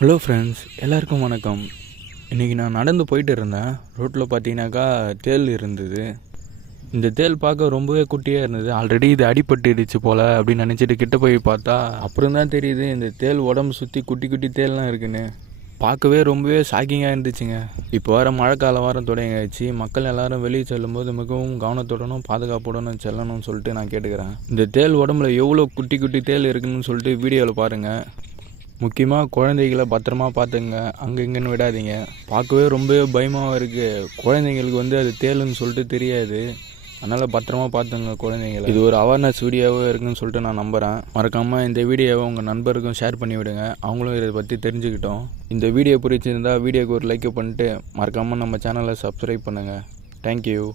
Hello friends, எல்லாருக்கும் வணக்கம். இன்றைக்கி நான் நடந்து போயிட்டு இருந்தேன். ரோட்டில் பார்த்தீங்கன்னாக்கா தேள் இருந்தது. இந்த தேள் பார்க்க ரொம்பவே குட்டியாக இருந்தது. ஆல்ரெடி இது அடிபட்டுடுச்சு போல் அப்படின்னு நினச்சிட்டு கிட்ட போய் பார்த்தா அப்புறம் தான் தெரியுது இந்த தேள் உடம்பு சுற்றி குட்டி குட்டி தேள்லாம் இருக்குன்னு. பார்க்கவே ரொம்பவே ஷாக்கிங்காக இருந்துச்சுங்க. இப்போ வர மழைக்காலம் வாரம் தொடங்கிடுச்சு. மக்கள் எல்லாரும் வெளியே செல்லும்போது மிகவும் கவனத்துடனும் பாதுகாப்புடனும் செல்லணும்னு சொல்லிட்டு நான் கேட்டுக்கிறேன். இந்த தேள் உடம்புல எவ்வளோ குட்டி குட்டி தேள் இருக்குன்னு சொல்லிட்டு வீடியோவில் பாருங்கள். முக்கியமாக குழந்தைகளை பத்திரமா பார்த்துங்க, அங்கே இங்கேன்னு விடாதீங்க. பார்க்கவே ரொம்பவே பயமாக இருக்குது. குழந்தைங்களுக்கு அது தேளுன்னு சொல்லிட்டு தெரியாது. அதனால் பத்திரமா பார்த்துங்க குழந்தைங்களை. இது ஒரு அவேர்னஸ் வீடியோவாக இருக்குன்னு சொல்லிட்டு நான் நம்புகிறேன். மறக்காமல் இந்த வீடியோவை உங்கள் நண்பருக்கும் ஷேர் பண்ணி விடுங்க, அவங்களும் இதை பற்றி தெரிஞ்சுக்கிட்டோம். இந்த வீடியோ பிடிச்சிருந்தால் வீடியோக்கு ஒரு லைக் பண்ணிட்டு மறக்காமல் நம்ம சேனலை சப்ஸ்கிரைப் பண்ணுங்கள். தேங்க்யூ.